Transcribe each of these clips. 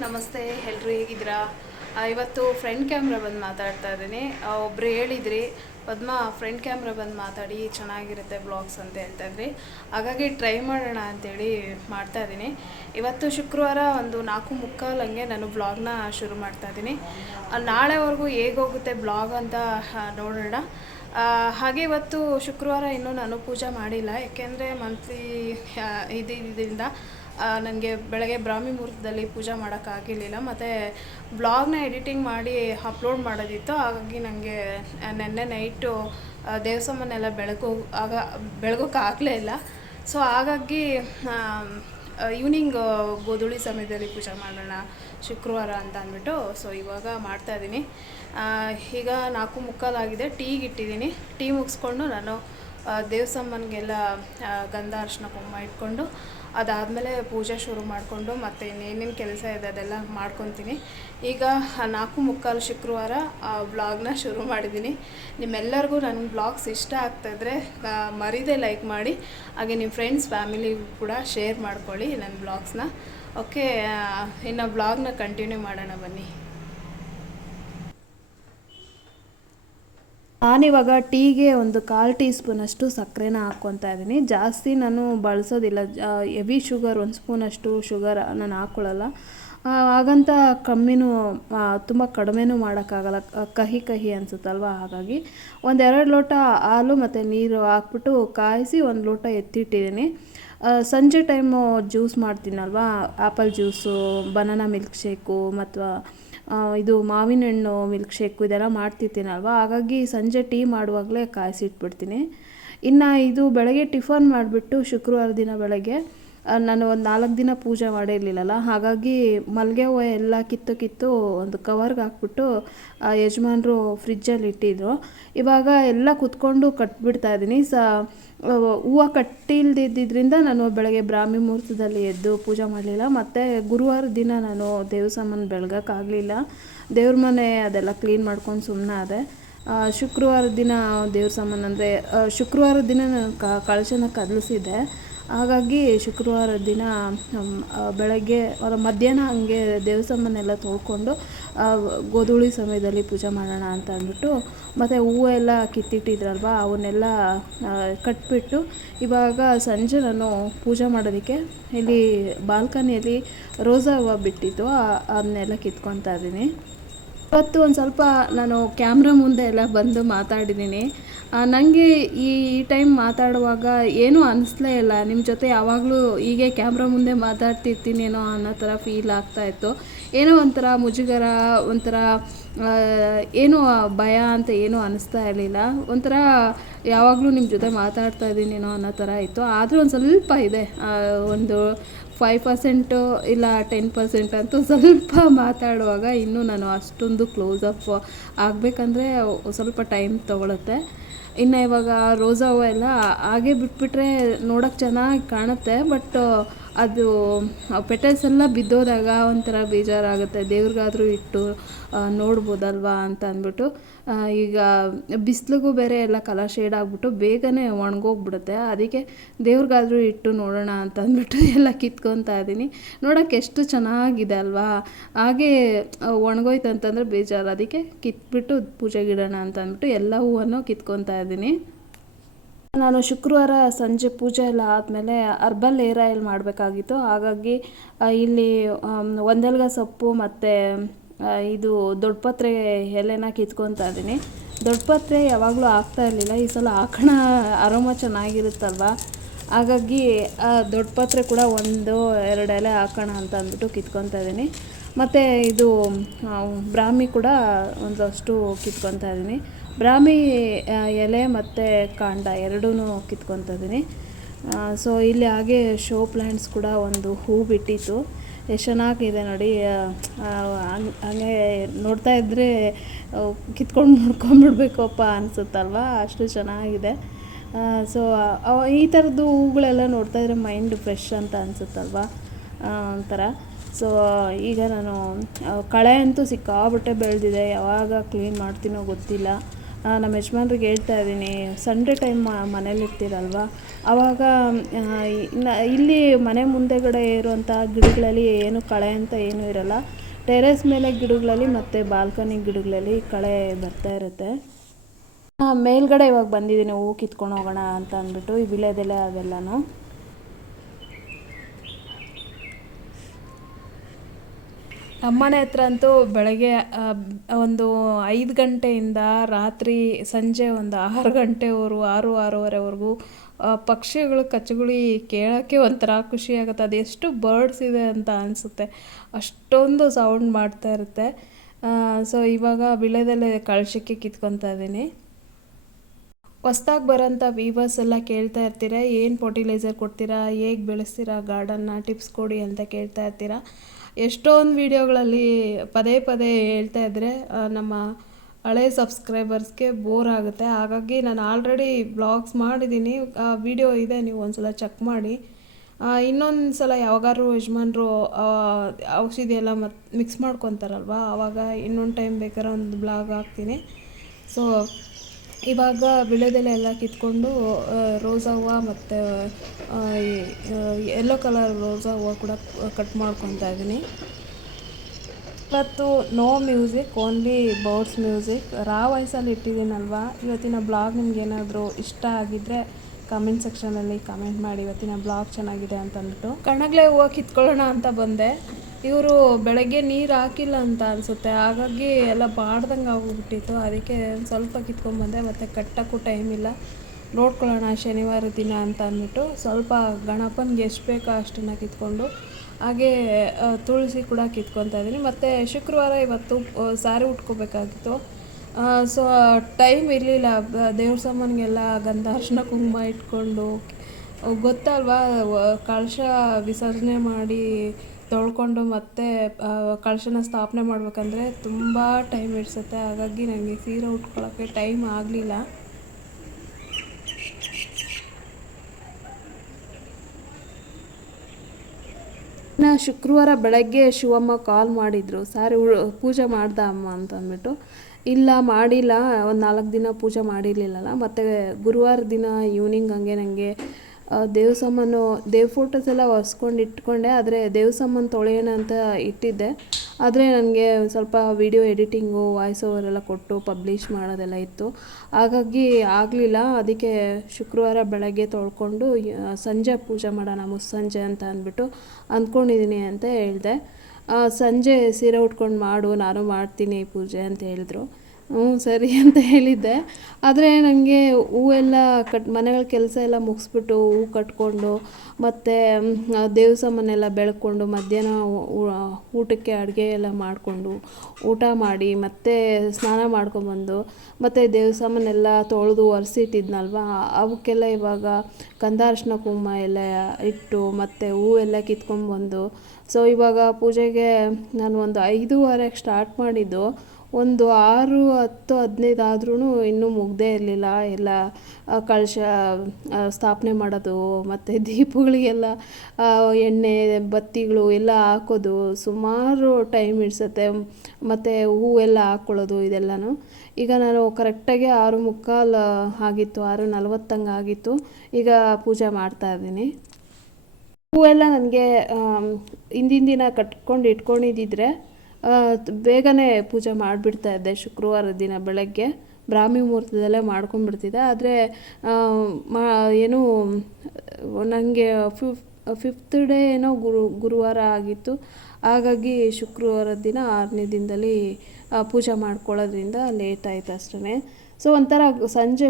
ನಮಸ್ತೆ ಎಲ್ಲರೂ ಹೇಗಿದ್ದೀರಾ? ಇವತ್ತು ಫ್ರಂಟ್ ಕ್ಯಾಮ್ರಾ ಬಂದು ಮಾತಾಡ್ತಾ ಇದ್ದೀನಿ. ಒಬ್ಬರು ಹೇಳಿದ್ರಿ ಪದ್ಮ ಫ್ರಂಟ್ ಕ್ಯಾಮ್ರಾ ಬಂದು ಮಾತಾಡಿ ಚೆನ್ನಾಗಿರುತ್ತೆ ಬ್ಲಾಗ್ಸ್ ಅಂತ ಹೇಳ್ತಾಯಿದ್ರಿ ಹಾಗಾಗಿ ಟ್ರೈ ಮಾಡೋಣ ಅಂತೇಳಿ ಮಾಡ್ತಾ ಇದ್ದೀನಿ. ಇವತ್ತು ಶುಕ್ರವಾರ ಒಂದು ನಾಲ್ಕು ಮುಕ್ಕಾಲು ಹಂಗೆ ನಾನು ಬ್ಲಾಗ್ನ ಶುರು ಮಾಡ್ತಾ ಇದ್ದೀನಿ. ಆ, ನಾಳೆವರೆಗೂ ಹೇಗೋಗುತ್ತೆ ಬ್ಲಾಗ್ ಅಂತ ನೋಡೋಣ. ಹಾಗೆ ಇವತ್ತು ಶುಕ್ರವಾರ ಇನ್ನೂ ನಾನು ಪೂಜೆ ಮಾಡಿಲ್ಲ. ಯಾಕೆಂದರೆ ಮಂತ್ಲಿ ಇದರಿಂದ ನನಗೆ ಬೆಳಗ್ಗೆ ಬ್ರಾಹ್ಮಿ ಮುಹೂರ್ತದಲ್ಲಿ ಪೂಜೆ ಮಾಡೋಕ್ಕಾಗಿರಲಿಲ್ಲ ಮತ್ತು ಬ್ಲಾಗ್ನ ಎಡಿಟಿಂಗ್ ಮಾಡಿ ಅಪ್ಲೋಡ್ ಮಾಡೋದಿತ್ತು, ಹಾಗಾಗಿ ನನಗೆ ನೆನ್ನೆ ನೈಟು ದೇವಸಮ್ಮನೆಲ್ಲ ಬೆಳಗೋ ಆಗ ಬೆಳಗೋಕ್ಕಾಗಲೇ ಇಲ್ಲ. ಸೊ ಹಾಗಾಗಿ ಈವ್ನಿಂಗ್ ಗೋಧೂಳಿ ಸಮಯದಲ್ಲಿ ಪೂಜೆ ಮಾಡೋಣ ಶುಕ್ರವಾರ ಅಂತ ಅಂದ್ಬಿಟ್ಟು ಸೊ ಇವಾಗ ಮಾಡ್ತಾಯಿದ್ದೀನಿ ಈಗ ನಾಲ್ಕು ಮುಕ್ಕಾಲಾಗಿದೆ ಟೀಗೆ ಇಟ್ಟಿದ್ದೀನಿ ಟೀ ಮುಗಿಸ್ಕೊಂಡು ನಾನು ದೇವಸಮ್ಮನಿಗೆಲ್ಲ ಗಂಧ ಅರ್ಶನ ಕುಂಕುಮ ಇಟ್ಕೊಂಡು ಅದಾದಮೇಲೆ ಪೂಜೆ ಶುರು ಮಾಡಿಕೊಂಡು ಮತ್ತು ಇನ್ನೇನೇನು ಕೆಲಸ ಇದೆ ಅದೆಲ್ಲ ಮಾಡ್ಕೊತೀನಿ. ಈಗ ಆ ನಾಲ್ಕು ಮುಕ್ಕಾಲು ಶುಕ್ರವಾರ ಬ್ಲಾಗ್ನ ಶುರು ಮಾಡಿದ್ದೀನಿ. ನಿಮ್ಮೆಲ್ಲರಿಗೂ ನನ್ನ ಬ್ಲಾಗ್ಸ್ ಇಷ್ಟ ಆಗ್ತಾಯಿದ್ರೆ ಮರೀದೆ ಲೈಕ್ ಮಾಡಿ. ಹಾಗೆ ನಿಮ್ಮ ಫ್ರೆಂಡ್ಸ್ ಫ್ಯಾಮಿಲಿ ಕೂಡ ಶೇರ್ ಮಾಡ್ಕೊಳ್ಳಿ ನನ್ನ ಬ್ಲಾಗ್ಸ್ನ ಓಕೆ ಇನ್ನು ಬ್ಲಾಗ್ನ ಕಂಟಿನ್ಯೂ ಮಾಡೋಣ ಬನ್ನಿ. ನಾನಿವಾಗ ಟೀಗೆ ಒಂದು ಕಾಲು ಟೀ ಸ್ಪೂನಷ್ಟು ಸಕ್ಕರೆನ ಹಾಕ್ಕೊತಾ ಇದ್ದೀನಿ. ಜಾಸ್ತಿ ನಾನು ಬಳಸೋದಿಲ್ಲ. ಹೆವಿ ಶುಗರ್ ಒಂದು ಸ್ಪೂನಷ್ಟು ಶುಗರ್ ನಾನು ಹಾಕ್ಕೊಳ್ಳಲ್ಲ ಹಾಗಂತ ಕಮ್ಮಿನೂ ತುಂಬ ಕಡಿಮೆನೂ ಮಾಡೋಕ್ಕಾಗಲ್ಲ. ಕಹಿ ಕಹಿ ಅನಿಸುತ್ತಲ್ವ? ಹಾಗಾಗಿ ಒಂದೆರಡು ಲೋಟ ಹಾಲು ಮತ್ತು ನೀರು ಹಾಕ್ಬಿಟ್ಟು ಕಾಯಿಸಿ ಒಂದು ಲೋಟ ಎತ್ತಿಟ್ಟಿದ್ದೀನಿ. ಸಂಜೆ time juice ಮಾಡ್ತೀನಲ್ವಾ? Apple juice banana milk shake ಆ, ಇದು ಮಾವಿನ ಹಣ್ಣು ಮಿಲ್ಕ್ ಶೇಕು ಇದೆಲ್ಲ ಮಾಡ್ತಿರ್ತೀನಲ್ವ? ಹಾಗಾಗಿ ಸಂಜೆ ಟೀ ಮಾಡುವಾಗಲೇ ಕಾಯಿಸಿಟ್ಬಿಡ್ತೀನಿ. ಇನ್ನು ಇದು ಬೆಳಗ್ಗೆ ಟಿಫನ್ ಮಾಡಿಬಿಟ್ಟು ಶುಕ್ರವಾರ ದಿನ ಬೆಳಗ್ಗೆ ನಾನು ಒಂದು ನಾಲ್ಕು ದಿನ ಪೂಜೆ ಮಾಡಿರಲಿಲ್ಲಲ್ಲ? ಹಾಗಾಗಿ ಮಲ್ಲಿಗೆ ಹೂವು ಎಲ್ಲ ಕಿತ್ತು ಕಿತ್ತು ಒಂದು ಕವರ್ಗೆ ಹಾಕ್ಬಿಟ್ಟು ಯಜಮಾನರು ಫ್ರಿಜ್ಜಲ್ಲಿ ಇಟ್ಟಿದ್ರು ಇವಾಗ ಎಲ್ಲ ಕುತ್ಕೊಂಡು ಕಟ್ಬಿಡ್ತಾ ಇದ್ದೀನಿ ಸ ಹೂವು ಕಟ್ಟಿಲ್ದಿದ್ದರಿಂದ ನಾನು ಬೆಳಗ್ಗೆ ಬ್ರಾಹ್ಮಿ ಮುಹೂರ್ತದಲ್ಲಿ ಎದ್ದು ಪೂಜೆ ಮಾಡಲಿಲ್ಲ. ಮತ್ತು ಗುರುವಾರ ದಿನ ನಾನು ದೇವ್ರ ಸಾಮಾನು ಬೆಳಗೋಕ್ಕಾಗಲಿಲ್ಲ ದೇವ್ರ ಮನೆ ಅದೆಲ್ಲ ಕ್ಲೀನ್ ಮಾಡ್ಕೊಂಡು ಸುಮ್ಮನೆ ಅದೇ ಶುಕ್ರವಾರ ದಿನ ದೇವ್ರ ಸಾಮಾನು ಅಂದರೆ ಶುಕ್ರವಾರ ದಿನ ನಾನು ಕ, ಕಳಶನ ಕದಲಿಸಿದೆ. ಹಾಗಾಗಿ ಶುಕ್ರವಾರ ದಿನ ಬೆಳಗ್ಗೆ ಅವರ ಮಧ್ಯಾಹ್ನ ಹಂಗೆ ದೇವ್ರ ಸಾಮಾನೆಲ್ಲ ತೊಳ್ಕೊಂಡು ಗೋಧೂಳಿ ಸಮಯದಲ್ಲಿ ಪೂಜೆ ಮಾಡೋಣ ಅಂತ ಅಂದ್ಬಿಟ್ಟು ಮತ್ತು ಹೂವು ಎಲ್ಲ ಕಿತ್ತಿಟ್ಟಿದ್ರಲ್ವ, ಅವನ್ನೆಲ್ಲ ಕಟ್ಟಿಬಿಟ್ಟು ಇವಾಗ ಸಂಜೆ ನಾನು ಪೂಜೆ ಮಾಡೋದಕ್ಕೆ ಇಲ್ಲಿ ಬಾಲ್ಕನಿಯಲ್ಲಿ ರೋಸಾ ಹೂವು ಬಿಟ್ಟಿತ್ತು ಅದನ್ನೆಲ್ಲ ಕಿತ್ಕೊತಾ ಇದ್ದೀನಿ. ಇವತ್ತು ಒಂದು ಸ್ವಲ್ಪ ನಾನು ಕ್ಯಾಮ್ರಾ ಮುಂದೆ ಎಲ್ಲ ಬಂದು ಮಾತಾಡಿದ್ದೀನಿ. ನನಗೆ ಈ ಈ ಟೈಮ್ ಮಾತಾಡುವಾಗ ಏನೂ ಅನಿಸ್ಲೇ ಇಲ್ಲ. ನಿಮ್ಮ ಜೊತೆ ಯಾವಾಗಲೂ ಹೀಗೆ ಕ್ಯಾಮ್ರಾ ಮುಂದೆ ಮಾತಾಡ್ತಿರ್ತೀನೇನೋ ಅನ್ನೋ ಥರ ಫೀಲ್ ಆಗ್ತಾಯಿತ್ತು ಏನೋ ಒಂಥರ ಮುಜುಗರ, ಒಂಥರ ಏನೂ ಭಯ ಅಂತ ಏನೂ ಅನ್ನಿಸ್ತಾ ಇರಲಿಲ್ಲ. ಒಂಥರ ಯಾವಾಗಲೂ ನಿಮ್ಮ ಜೊತೆ ಮಾತಾಡ್ತಾ ಇದ್ದೀನೇನೋ ಅನ್ನೋ ಥರ ಇತ್ತು. ಆದರೂ ಒಂದು ಸ್ವಲ್ಪ ಇದೆ ಒಂದು ಫೈವ್ ಪರ್ಸೆಂಟು ಇಲ್ಲ ಟೆನ್ ಪರ್ಸೆಂಟ್ ಅಂತೂ ಸ್ವಲ್ಪ ಮಾತಾಡುವಾಗ ಇನ್ನೂ ನಾನು ಅಷ್ಟೊಂದು ಕ್ಲೋಸ್ ಅಪ್ ಆಗಬೇಕಂದ್ರೆ ಸ್ವಲ್ಪ ಟೈಮ್ ತೊಗೊಳುತ್ತೆ. ಇನ್ನು ಇವಾಗ ರೋಸಾ ಹೂವು ಎಲ್ಲ ಹಾಗೆ ಬಿಟ್ಬಿಟ್ರೆ ನೋಡೋಕ್ಕೆ ಚೆನ್ನಾಗಿ ಕಾಣುತ್ತೆ ಬಟ್ ಅದು ಪೆಟಲ್ಸ್ ಎಲ್ಲ ಬಿದ್ದೋದಾಗ ಒಂಥರ ಬೇಜಾರಾಗುತ್ತೆ. ದೇವ್ರಿಗಾದರೂ ಇಟ್ಟು ನೋಡ್ಬೋದಲ್ವಾ ಅಂತ ಅಂದ್ಬಿಟ್ಟು. ಈಗ ಬಿಸಿಲಿಗೂ ಬೇರೆ ಎಲ್ಲ ಕಲರ್ ಶೇಡ್ ಆಗಿಬಿಟ್ಟು ಬೇಗನೆ ಒಣಗೋಗ್ಬಿಡುತ್ತೆ. ಅದಕ್ಕೆ ದೇವ್ರಿಗಾದರೂ ಇಟ್ಟು ನೋಡೋಣ ಅಂತ ಅಂದ್ಬಿಟ್ಟು ಎಲ್ಲ ಕಿತ್ಕೊತಾ ಇದ್ದೀನಿ ನೋಡೋಕ್ಕೆ ಎಷ್ಟು ಚೆನ್ನಾಗಿದೆ ಅಲ್ವಾ? ಹಾಗೆ ಒಣಗೋಯ್ತು ಅಂತಂದರೆ ಬೇಜಾರು. ಅದಕ್ಕೆ ಕಿತ್ಬಿಟ್ಟು ಪೂಜೆಗಿಡೋಣ ಅಂತ ಅಂದ್ಬಿಟ್ಟು ಎಲ್ಲ ಹೂವನ್ನು ಕಿತ್ಕೊತಾ ಇದ್ದೀನಿ ನಾನು ಶುಕ್ರವಾರ ಸಂಜೆ ಪೂಜೆ ಎಲ್ಲ ಆದಮೇಲೆ ಅರ್ಬಲ್ ಏರ್ ಆಯಿಲ್ ಮಾಡಬೇಕಾಗಿತ್ತು. ಹಾಗಾಗಿ ಇಲ್ಲಿ ಒಂದೆಲ್ಗ ಸೊಪ್ಪು ಮತ್ತು ಇದು ದೊಡ್ಡಪತ್ರೆ ಎಲೆನ ಕಿತ್ಕೊತಾ ಇದ್ದೀನಿ ದೊಡ್ಡಪತ್ರೆ ಯಾವಾಗಲೂ ಆಗ್ತಾ ಇರಲಿಲ್ಲ. ಈ ಸಲ ಹಾಕೋಣ ಅರೋಮ ಚೆನ್ನಾಗಿರುತ್ತಲ್ವ? ಹಾಗಾಗಿ, ಆ, ದೊಡ್ಡಪತ್ರೆ ಕೂಡ ಒಂದು, ಎರಡು ಎಲೆ ಹಾಕೋಣ ಅಂತ ಅಂದ್ಬಿಟ್ಟು ಕಿತ್ಕೊತಾ ಇದ್ದೀನಿ ಮತ್ತು ಇದು ಬ್ರಾಹ್ಮಿ ಕೂಡ ಒಂದಷ್ಟು ಕಿತ್ಕೊತಾ ಇದ್ದೀನಿ ಬ್ರಾಹ್ಮಿ ಎಲೆ ಮತ್ತು ಕಾಂಡ ಎರಡೂ ಕಿತ್ಕೊತಾ ಇದ್ದೀನಿ ಸೊ ಇಲ್ಲಿ ಹಾಗೆ ಶೋ ಪ್ಲ್ಯಾಂಟ್ಸ್ ಕೂಡ ಒಂದು ಹೂ ಬಿಟ್ಟಿತ್ತು. ಎಷ್ಟು ಚೆನ್ನಾಗಿದೆ ನೋಡಿ ಹಂಗೆ ನೋಡ್ತಾ ಇದ್ದರೆ ಕಿತ್ಕೊಂಡು ನೋಡ್ಕೊಂಬಿಡ್ಬೇಕಪ್ಪ ಅನಿಸುತ್ತಲ್ವ? ಅಷ್ಟು ಚೆನ್ನಾಗಿದೆ. ಸೊ ಈ ಥರದ್ದು ಹೂಗಳೆಲ್ಲ ನೋಡ್ತಾ ಇದ್ರೆ ಮೈಂಡ್ ಫ್ರೆಶ್ ಅಂತ ಅನಿಸುತ್ತಲ್ವ? ಒಂಥರ. ಸೊ ಈಗ ನಾನು ಕಳೆ ಅಂತೂ ಸಿಕ್ಕಾಬಿಟ್ಟೆ ಬೆಳೆದಿದೆ. ಯಾವಾಗ ಕ್ಲೀನ್ ಮಾಡ್ತೀನೋ ಗೊತ್ತಿಲ್ಲ. ನಮ್ಮ ಯಜಮಾನ್ರಿಗೆ ಹೇಳ್ತಾ ಇದ್ದೀನಿ ಸಂಡೇ ಟೈಮ್ ಮನೇಲಿರ್ತೀರಲ್ವ ಆವಾಗ ಇಲ್ಲಿ ಮನೆ ಮುಂದೆಗಡೆ ಇರುವಂಥ ಗಿಡಗಳಲ್ಲಿ ಏನು ಕಳೆ ಅಂತ ಏನೂ ಇರಲ್ಲ. ಟೆರೇಸ್ ಮೇಲೆ ಗಿಡಗಳಲ್ಲಿ ಮತ್ತು ಬಾಲ್ಕನಿ ಗಿಡಗಳಲ್ಲಿ ಕಳೆ ಬರ್ತಾ ಇರುತ್ತೆ. ಮೇಲ್ಗಡೆ ಇವಾಗ ಬಂದಿದ್ದೀನಿ ಹೂ ಕಿತ್ಕೊಂಡು ಹೋಗೋಣ ಅಂತ ಅಂದ್ಬಿಟ್ಟು ಈ ವಿಳೆದೆಲೆ ಅದೆಲ್ಲನೂ ನಮ್ಮನೆ ಹತ್ರ ಅಂತೂ ಬೆಳಗ್ಗೆ ಒಂದು ಐದು ಗಂಟೆಯಿಂದ ರಾತ್ರಿ ಸಂಜೆ ಒಂದು ಆರು ಗಂಟೆವರೆಗೂ, ಆರು, ಆರೂವರೆವರೆಗೂ ಪಕ್ಷಿಗಳ ಕಚ್ಚುಗುಳಿ ಕೇಳೋಕ್ಕೆ ಒಂಥರ ಖುಷಿ ಆಗುತ್ತೆ. ಅದು ಎಷ್ಟು ಬರ್ಡ್ಸ್ ಇದೆ ಅಂತ ಅನಿಸುತ್ತೆ. ಅಷ್ಟೊಂದು ಸೌಂಡ್ ಮಾಡ್ತಾ ಇರುತ್ತೆ. ಸೊ ಇವಾಗ ಬಿಳೆದಲ್ಲೇ ಕಳಶಕ್ಕೆ ಕಿತ್ಕೊತಾ ಇದ್ದೀನಿ. ಹೊಸ್ದಾಗಿ ಬರೋಂಥ ವೀವರ್ಸ್ ಎಲ್ಲ ಕೇಳ್ತಾ ಇರ್ತೀರ? ಏನು ಫರ್ಟಿಲೈಸರ್ ಕೊಡ್ತೀರಾ? ಹೇಗೆ ಬೆಳೆಸ್ತೀರಾ? ಗಾರ್ಡನ್ನ ಟಿಪ್ಸ್ ಕೊಡಿ ಅಂತ ಕೇಳ್ತಾ ಇರ್ತೀರ? ಎಷ್ಟೊಂದು ವೀಡಿಯೋಗಳಲ್ಲಿ ಪದೇ ಪದೇ ಹೇಳ್ತಾ ಇದ್ದರೆ ನಮ್ಮ ಹಳೆ ಸಬ್ಸ್ಕ್ರೈಬರ್ಸ್ಗೆ ಬೋರ್ ಆಗುತ್ತೆ. ಹಾಗಾಗಿ ನಾನು ಆಲ್ರೆಡಿ ಬ್ಲಾಗ್ಸ್ ಮಾಡಿದ್ದೀನಿ ವಿಡಿಯೋ ಇದೆ, ನೀವು ಒಂದ್ಸಲ ಚೆಕ್ ಮಾಡಿ. ಇನ್ನೊಂದು ಸಲ ಯಾವಾಗಾದ್ರೂ ಯಜಮಾನ್ರು ಔಷಧಿ ಎಲ್ಲ ಮತ್ತು ಮಿಕ್ಸ್ ಮಾಡ್ಕೊತಾರಲ್ವ? ಆವಾಗ ಇನ್ನೊಂದು ಟೈಮ್ ಬೇಕಾದ್ರೆ ಒಂದು ಬ್ಲಾಗ್ ಹಾಕ್ತೀನಿ. ಸೊ ಇವಾಗ ವಿಳೆದೆಲೆ ಎಲ್ಲ ಕಿತ್ಕೊಂಡು ರೋಸ ಹೂವು ಮತ್ತು ಎಲ್ಲೋ ಕಲರ್ ರೋಸಾ ಹೂವು ಕೂಡ ಕಟ್ ಮಾಡ್ಕೊತಾ ಇದ್ದೀನಿ ಇವತ್ತು no music only birds music raw ವಾಯ್ಸಲ್ಲಿ ಇಟ್ಟಿದ್ದೀನಲ್ವಾ? ಇವತ್ತಿನ ಬ್ಲಾಗ್ ನಿಮ್ಗೆ ಏನಾದರೂ ಇಷ್ಟ ಆಗಿದ್ದರೆ ಕಮೆಂಟ್ ಸೆಕ್ಷನಲ್ಲಿ ಕಮೆಂಟ್ ಮಾಡಿ, ಇವತ್ತಿನ ಬ್ಲಾಗ್ ಚೆನ್ನಾಗಿದೆ ಅಂತ ಅಂದ್ಬಿಟ್ಟು ಹೂವು ಕಿತ್ಕೊಳ್ಳೋಣ ಅಂತ ಬಂದೆ. ಇವರು ಬೆಳಗ್ಗೆ ನೀರು ಹಾಕಿಲ್ಲ ಅಂತ ಅನಿಸುತ್ತೆ. ಹಾಗಾಗಿ ಎಲ್ಲ ಬಾಡ್ದಂಗೆ ಆಗೋಗ್ಬಿಟ್ಟಿತ್ತು. ಅದಕ್ಕೆ ಸ್ವಲ್ಪ ಕಿತ್ಕೊಂಡ್ಬಂದೆ ಮತ್ತು ಕಟ್ಟೋಕ್ಕೂ ಟೈಮ್ ಇಲ್ಲ. ನೋಡ್ಕೊಳ್ಳೋಣ ಶನಿವಾರ ದಿನ ಅಂತ ಅಂದ್ಬಿಟ್ಟು ಸ್ವಲ್ಪ ಗಣಪನಿಗೆ ಎಷ್ಟು ಬೇಕೋ ಅಷ್ಟನ್ನು ಕಿತ್ಕೊಂಡು ಹಾಗೆ ತುಳಸಿ ಕೂಡ ಕಿತ್ಕೊತಾ ಇದ್ದೀನಿ. ಮತ್ತು ಶುಕ್ರವಾರ ಇವತ್ತು ಸಾರಿ ಉಟ್ಕೋಬೇಕಾಗಿತ್ತು. ಸೊ ಟೈಮ್ ಇರಲಿಲ್ಲ. ದೇವ್ರ ಸಾಮಾನಿಗೆಲ್ಲ ಗಂಧ ಅರ್ಶಿನ ಕುಂಕುಮ ಇಟ್ಕೊಂಡು, ಗೊತ್ತಲ್ವಾ ಕಳಶ ವಿಸರ್ಜನೆ ಮಾಡಿ ತೊಳ್ಕೊಂಡು ಮತ್ತೆ ಕಳಶನ ಸ್ಥಾಪನೆ ಮಾಡಬೇಕಂದ್ರೆ ತುಂಬ ಟೈಮ್ ಹಿಡಿಸುತ್ತೆ. ಹಾಗಾಗಿ ನನಗೆ ಸೀರೆ ಉಟ್ಕೊಳ್ಳೋಕ್ಕೆ ಟೈಮ್ ಆಗಲಿಲ್ಲ. ಇನ್ನು ಶುಕ್ರವಾರ ಬೆಳಗ್ಗೆ ಶಿವಮ್ಮ ಕಾಲ್ ಮಾಡಿದರು. ಸಾರಿ ಪೂಜೆ ಮಾಡ್ದ ಅಮ್ಮ ಅಂತ ಅಂದ್ಬಿಟ್ಟು. ಇಲ್ಲ, ಮಾಡಿಲ್ಲ. ಒಂದು ನಾಲ್ಕು ದಿನ ಪೂಜೆ ಮಾಡಿರಲಿಲ್ಲಲ್ಲ. ಮತ್ತು ಗುರುವಾರ ದಿನ ಈವ್ನಿಂಗ್ ಹಂಗೆ ನನಗೆ ದೇವ ಸಾಮಾನು ದೇವ್ ಫೋಟೋಸ್ ಎಲ್ಲ ಒರೆಸ್ಕೊಂಡು ಇಟ್ಕೊಂಡೆ, ಆದರೆ ದೇವ ಸಾಮಾನು ತೊಳೆಯೋಣ ಅಂತ ಇಟ್ಟಿದ್ದೆ. ಆದರೆ ನನಗೆ ಸ್ವಲ್ಪ ವಿಡಿಯೋ ಎಡಿಟಿಂಗು ವಾಯ್ಸ್ ಓವರ್ ಎಲ್ಲ ಕೊಟ್ಟು ಪಬ್ಲಿಷ್ ಮಾಡೋದೆಲ್ಲ ಇತ್ತು. ಹಾಗಾಗಿ ಆಗಲಿಲ್ಲ. ಅದಕ್ಕೆ ಶುಕ್ರವಾರ ಬೆಳಗ್ಗೆ ತೊಳ್ಕೊಂಡು ಸಂಜೆ ಪೂಜೆ ಮಾಡೋಣ ಮುಸ್ಸಂಜೆ ಅಂತ ಅಂದ್ಬಿಟ್ಟು ಅಂದ್ಕೊಂಡಿದ್ದೀನಿ ಅಂತ ಹೇಳಿದೆ. ಸಂಜೆ ಸೀರೆ ಉಟ್ಕೊಂಡು ಮಾಡು, ನಾನು ಮಾಡ್ತೀನಿ ಪೂಜೆ ಅಂತ ಹೇಳಿದ್ರು. ಹ್ಞೂ, ಸರಿ ಅಂತ ಹೇಳಿದ್ದೆ. ಆದರೆ ನನಗೆ ಹೂವೆಲ್ಲ ಕಟ್, ಮನೆಗಳ ಕೆಲಸ ಎಲ್ಲ ಮುಗಿಸ್ಬಿಟ್ಟು ಹೂ ಕಟ್ಕೊಂಡು ಮತ್ತು ದೇವ್ರ ಸಾಮಾನೆಲ್ಲ ಬೆಳ್ಕೊಂಡು ಮಧ್ಯಾಹ್ನ ಊಟಕ್ಕೆ ಅಡುಗೆ ಎಲ್ಲ ಮಾಡಿಕೊಂಡು ಊಟ ಮಾಡಿ ಮತ್ತೆ ಸ್ನಾನ ಮಾಡ್ಕೊಂಬಂದು ಮತ್ತು ದೇವ್ರ ಸಾಮಾನೆಲ್ಲ ತೊಳೆದು ಒರೆಸಿಟ್ಟಿದ್ನಲ್ವ? ಅವಕ್ಕೆಲ್ಲ ಇವಾಗ ಕಂದಾರ್ಶನ ಕುಂಭ ಎಲ್ಲ ಇಟ್ಟು ಮತ್ತು ಹೂವೆಲ್ಲ ಕಿತ್ಕೊಂಡ್ಬಂದು ಸೊ ಇವಾಗ ಪೂಜೆಗೆ ನಾನು ಒಂದು ಐದೂವರೆಗೆ ಸ್ಟಾರ್ಟ್ ಮಾಡಿದ್ದು. ಒಂದು ಆರು, ಹತ್ತು, ಹದಿನೈದು ಆದ್ರೂ ಇನ್ನೂ ಮುಗ್ದೇ ಇರಲಿಲ್ಲ. ಎಲ್ಲ ಕಳಶ ಸ್ಥಾಪನೆ ಮಾಡೋದು, ಮತ್ತು ದೀಪಗಳಿಗೆಲ್ಲ ಎಣ್ಣೆ, ಬತ್ತಿಗಳು ಎಲ್ಲ ಹಾಕೋದು, ಸುಮಾರು ಟೈಮ್ ಹಿಡ್ಸತ್ತೆ. ಮತ್ತು ಹೂವೆಲ್ಲ ಹಾಕ್ಕೊಳ್ಳೋದು ಇದೆಲ್ಲನೂ. ಈಗ ನಾನು ಕರೆಕ್ಟಾಗಿ ಆರು ಮುಕ್ಕಾಲು ಆಗಿತ್ತು, ಆರು ನಲ್ವತ್ತಂಗೆ ಆಗಿತ್ತು. ಈಗ ಪೂಜೆ ಮಾಡ್ತಾ ಇದ್ದೀನಿ. ಹೂವೆಲ್ಲ ನನಗೆ ಹಿಂದಿನ ದಿನ ಕಟ್ಕೊಂಡು ಇಟ್ಕೊಂಡಿದ್ದಿದ್ರೆ ಬೇಗನೆ ಪೂಜೆ ಮಾಡಿಬಿಡ್ತಾ ಇದ್ದೆ ಶುಕ್ರವಾರ ದಿನ ಬೆಳಗ್ಗೆ. ಬ್ರಾಹ್ಮಿ ಮುಹೂರ್ತದಲ್ಲೇ ಮಾಡ್ಕೊಂಡ್ಬಿಡ್ತಿದ್ದೆ. ಆದರೆ ಮಾ, ಏನು ನನಗೆ ಫಿಫ್ ಫಿಫ್ತ್ ಡೇ ಏನೋ ಗುರು, ಗುರುವಾರ ಆಗಿತ್ತು. ಹಾಗಾಗಿ ಶುಕ್ರವಾರ ದಿನ ಆರನೇ ದಿನದಲ್ಲಿ ಪೂಜೆ ಮಾಡ್ಕೊಳ್ಳೋದ್ರಿಂದ ಲೇಟ್ ಆಯಿತು ಅಷ್ಟೇ. ಸೊ ಒಂಥರ ಸಂಜೆ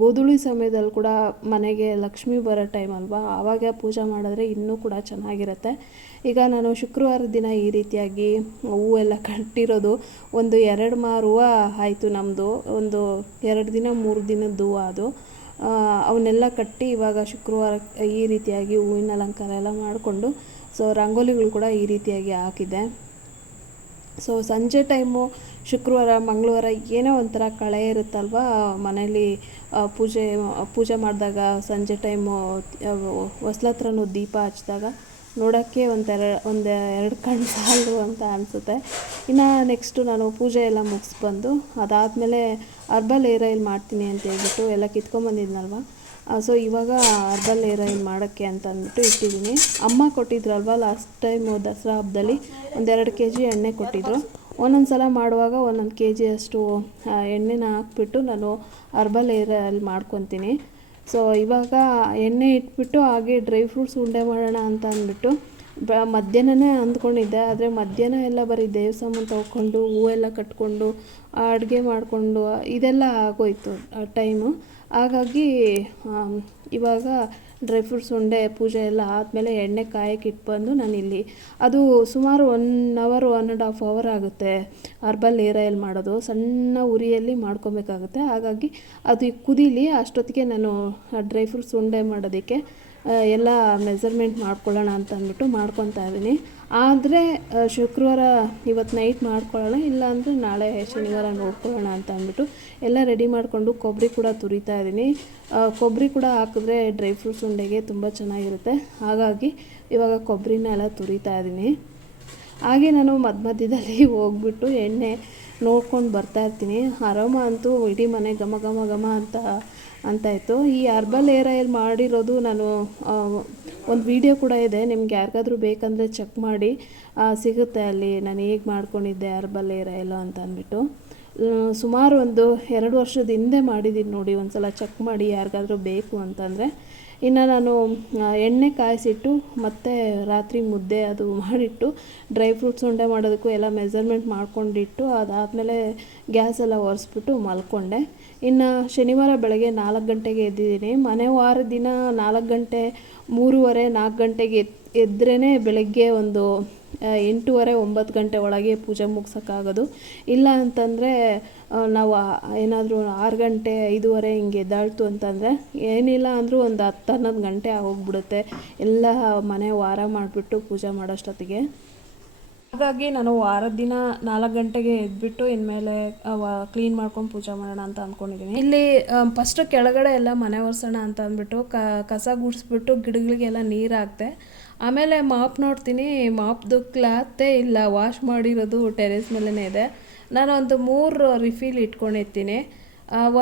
ಗೋಧುಳಿ ಸಮಯದಲ್ಲಿ ಕೂಡ ಮನೆಗೆ ಲಕ್ಷ್ಮಿ ಬರೋ ಟೈಮ್ ಅಲ್ವಾ? ಆವಾಗ ಪೂಜೆ ಮಾಡಿದ್ರೆ ಇನ್ನೂ ಕೂಡ ಚೆನ್ನಾಗಿರುತ್ತೆ. ಈಗ ನಾನು ಶುಕ್ರವಾರ ದಿನ ಈ ರೀತಿಯಾಗಿ ಹೂವೆಲ್ಲ ಕಟ್ಟಿರೋದು ಒಂದು ಎರಡು ಮಾರು ಹೂವು ಆಯಿತು ನಮ್ಮದು ಒಂದು ಎರಡು ದಿನ, ಮೂರು ದಿನದ ಹೂವು ಅದು ಅವನ್ನೆಲ್ಲ ಕಟ್ಟಿ ಇವಾಗ ಶುಕ್ರವಾರ ಈ ರೀತಿಯಾಗಿ ಹೂವಿನ ಅಲಂಕಾರ ಎಲ್ಲ ಮಾಡಿಕೊಂಡು ಸೊ ರಂಗೋಲಿಗಳು ಕೂಡ ಈ ರೀತಿಯಾಗಿ ಹಾಕಿದೆ. ಸೊ ಸಂಜೆ ಟೈಮು ಶುಕ್ರವಾರ, ಮಂಗಳವಾರ ಏನೋ ಒಂಥರ ಕಳೆ ಇರುತ್ತಲ್ವಾ? ಮನೇಲಿ ಪೂಜೆ ಪೂಜೆ ಮಾಡಿದಾಗ, ಸಂಜೆ ಟೈಮು ಹೊಸ್ಲತ್ರನೂ ದೀಪ ಹಚ್ಚಿದಾಗ ನೋಡೋಕ್ಕೆ ಒಂಥರ ಒಂದು ಎರಡು ಕಣ್ಣು ಸಾಲು ಅಂತ ಅನಿಸುತ್ತೆ. ಇನ್ನು ನೆಕ್ಸ್ಟು ನಾನು ಪೂಜೆ ಎಲ್ಲ ಮುಗಿಸ್ಬಂದು, ಅದಾದಮೇಲೆ ಅರ್ಬಲ್ ಏರೈಲ್ ಮಾಡ್ತೀನಿ ಅಂತ ಹೇಳ್ಬಿಟ್ಟು ಎಲ್ಲ ಕಿತ್ಕೊಂಬಂದಿದ್ನಲ್ವ? ಸೊ ಇವಾಗ ಅರ್ಬಲ್ ಏರ್ ಆಯಿಲ್ ಮಾಡೋಕ್ಕೆ ಅಂತ ಅಂದ್ಬಿಟ್ಟು ಇಟ್ಟಿದ್ದೀನಿ. ಅಮ್ಮ ಕೊಟ್ಟಿದ್ರಲ್ವ ಲಾಸ್ಟ್ ಟೈಮು ದಸರಾ ಹಬ್ಬದಲ್ಲಿ? ಒಂದೆರಡು ಕೆ ಜಿ ಎಣ್ಣೆ ಕೊಟ್ಟಿದ್ರು. ಒಂದೊಂದು ಸಲ ಮಾಡುವಾಗ ಒಂದೊಂದು ಕೆ ಜಿಯಷ್ಟು ಎಣ್ಣೆನ ಹಾಕ್ಬಿಟ್ಟು ನಾನು ಅರ್ಬಲ್ ಏರಿಯಲ್ಲಿ ಮಾಡ್ಕೊತೀನಿ. ಸೊ ಇವಾಗ ಎಣ್ಣೆ ಇಟ್ಬಿಟ್ಟು ಹಾಗೆ ಡ್ರೈ ಫ್ರೂಟ್ಸ್ ಉಂಡೆ ಮಾಡೋಣ ಅಂತ ಅಂದ್ಬಿಟ್ಟು, ಬ, ಮಧ್ಯಾಹ್ನನೇ ಅಂದ್ಕೊಂಡಿದ್ದೆ. ಆದರೆ ಮಧ್ಯಾಹ್ನ ಎಲ್ಲ ಬರೀ ದೇವ ಸಾಮಾನು ತೊಗೊಂಡು, ಹೂವೆಲ್ಲ ಕಟ್ಕೊಂಡು, ಅಡುಗೆ ಮಾಡಿಕೊಂಡು, ಇದೆಲ್ಲ ಆಗೋಯ್ತು ಟೈಮು ಹಾಗಾಗಿ ಇವಾಗ ಡ್ರೈ ಫ್ರೂಟ್ಸ್ ಉಂಡೆ, ಪೂಜೆ ಎಲ್ಲ ಆದಮೇಲೆ ಎಣ್ಣೆ ಕಾಯಕ್ಕೆ ಇಟ್ಬಂದು ನಾನಿಲ್ಲಿ. ಅದು ಸುಮಾರು one hour one and half hour ಆಗುತ್ತೆ ಅರ್ಬಲ್ ಏರ್ ಆಯಿಲ್ ಮಾಡೋದು. ಸಣ್ಣ ಉರಿಯಲ್ಲಿ ಮಾಡ್ಕೊಬೇಕಾಗುತ್ತೆ. ಹಾಗಾಗಿ ಅದು ಕುದೀಲಿ ಅಷ್ಟೊತ್ತಿಗೆ ನಾನು ಡ್ರೈ ಫ್ರೂಟ್ಸ್ ಉಂಡೆ ಮಾಡೋದಕ್ಕೆ ಎಲ್ಲ ಮೆಸರ್ಮೆಂಟ್ ಮಾಡ್ಕೊಳ್ಳೋಣ ಅಂತ ಅಂದ್ಬಿಟ್ಟು ಮಾಡ್ಕೊತಾ ಇದ್ದೀನಿ. ಆದರೆ ಶುಕ್ರವಾರ ಇವತ್ತು ನೈಟ್ ಮಾಡ್ಕೊಳ್ಳೋಣ ಇಲ್ಲ ಅಂದರೆ ನಾಳೆ ಶನಿವಾರ ನೋಡ್ಕೊಳ್ಳೋಣ ಅಂತ ಅಂದ್ಬಿಟ್ಟು ಎಲ್ಲ ರೆಡಿ ಮಾಡಿಕೊಂಡು ಕೊಬ್ಬರಿ ಕೂಡ ತುರಿತಾ ಇದ್ದೀನಿ. ಕೊಬ್ಬರಿ ಕೂಡ ಹಾಕಿದ್ರೆ ಡ್ರೈ ಫ್ರೂಟ್ಸ್ ಉಂಡೆಗೆ ತುಂಬ ಚೆನ್ನಾಗಿರುತ್ತೆ. ಹಾಗಾಗಿ ಇವಾಗ ಕೊಬ್ಬರಿನ ಎಲ್ಲ ತುರಿತಾ ಇದ್ದೀನಿ. ಹಾಗೆ ನಾನು ಮಧ್ಯ ಮಧ್ಯದಲ್ಲಿ ಹೋಗ್ಬಿಟ್ಟು ಎಣ್ಣೆ ನೋಡ್ಕೊಂಡು ಬರ್ತಾ ಇರ್ತೀನಿ. ಆರಾಮ ಅಂತೂ ಇಡೀ ಮನೆ ಘಮ ಘಮ ಘಮ ಅಂತ ಅಂತ ಇತ್ತು. ಈ ಅರ್ಬಲ್ ಏರ್ ಆಯಿಲ್ ಮಾಡಿರೋದು ನಾನು ಒಂದು ವಿಡಿಯೋ ಕೂಡ ಇದೆ. ನಿಮ್ಗೆ ಯಾರಿಗಾದ್ರೂ ಬೇಕಂದರೆ ಚೆಕ್ ಮಾಡಿ. ಸಿಗುತ್ತೆ ಅಲ್ಲಿ. ನಾನು ಹೇಗೆ ಮಾಡ್ಕೊಂಡಿದ್ದೆ ಅರ್ಬಲ್ ಏರ್ ಆಯಿಲ್ ಅಂತ ಅಂದ್ಬಿಟ್ಟು. ಸುಮಾರು ಒಂದು ಎರಡು ವರ್ಷದ ಹಿಂದೆ ಮಾಡಿದ್ದೀನಿ ನೋಡಿ. ಒಂದು ಸಲ ಚೆಕ್ ಮಾಡಿ ಯಾರಿಗಾದ್ರೂ ಬೇಕು ಅಂತಂದರೆ ಇನ್ನು ನಾನು ಎಣ್ಣೆ ಕಾಯಿಸಿಟ್ಟು ಮತ್ತೆ ರಾತ್ರಿ ಮುದ್ದೆ ಅದು ಮಾಡಿಟ್ಟು ಡ್ರೈ ಫ್ರೂಟ್ಸ್ ಉಂಡೆ ಮಾಡೋದಕ್ಕೂ ಎಲ್ಲ ಮೆಸರ್ಮೆಂಟ್ ಮಾಡ್ಕೊಂಡಿಟ್ಟು ಅದಾದಮೇಲೆ ಗ್ಯಾಸೆಲ್ಲ ಒರೆಸ್ಬಿಟ್ಟು ಮಲ್ಕೊಂಡೆ. ಇನ್ನು ಶನಿವಾರ ಬೆಳಗ್ಗೆ ನಾಲ್ಕು ಗಂಟೆಗೆ ಎದ್ದಿದ್ದೀನಿ. ಮನೆ ವಾರ ದಿನ ನಾಲ್ಕು ಗಂಟೆ, ಮೂರುವರೆ, ನಾಲ್ಕು ಗಂಟೆಗೆ ಎದ್ ಬೆಳಗ್ಗೆ ಒಂದು ಎಂಟೂವರೆ, ಒಂಬತ್ತು ಗಂಟೆ ಒಳಗೆ ಪೂಜೆ ಮುಗ್ಸೋಕ್ಕಾಗೋದು. ಇಲ್ಲ ಅಂತಂದರೆ ನಾವು ಏನಾದರೂ ಆರು ಗಂಟೆ, ಐದೂವರೆ ಹಿಂಗೆ ಎದ್ದಾಳ್ತು ಅಂತಂದರೆ, ಏನಿಲ್ಲ ಅಂದರೂ ಒಂದು ಹತ್ತು ಹನ್ನೊಂದು ಗಂಟೆ ಆಗೋಗ್ಬಿಡುತ್ತೆ. ಎಲ್ಲ ಮನೆ ವಾರ ಮಾಡಿಬಿಟ್ಟು ಪೂಜೆ ಮಾಡೋಷ್ಟೊತ್ತಿಗೆ. ಹಾಗಾಗಿ ನಾನು ವಾರದ ದಿನ ನಾಲ್ಕು ಗಂಟೆಗೆ ಎದ್ಬಿಟ್ಟು ಇನ್ಮೇಲೆ ಕ್ಲೀನ್ ಮಾಡ್ಕೊಂಡು ಪೂಜೆ ಮಾಡೋಣ ಅಂತ ಅಂದ್ಕೊಂಡಿದ್ದೀನಿ ಇಲ್ಲಿ ಫಸ್ಟ್ ಕೆಳಗಡೆ ಎಲ್ಲ ಮನೆ ಒರೆಸೋಣ ಅಂತ ಅಂದ್ಬಿಟ್ಟು ಕಸ ಗುಡಿಸ್ಬಿಟ್ಟು ಗಿಡಗಳಿಗೆಲ್ಲ ನೀರು ಹಾಕ್ತೆ ಆಮೇಲೆ ಮಾಪ್ ನೋಡ್ತೀನಿ, ಮಾಪ್ದು ಕ್ಲಾತೇ ಇಲ್ಲ, ವಾಶ್ ಮಾಡಿರೋದು ಟೆರೇಸ್ ಮೇಲೇ ಇದೆ. ನಾನು ಒಂದು ಮೂರು ರಿಫಿಲ್ ಇಟ್ಕೊಂಡಿರ್ತೀನಿ.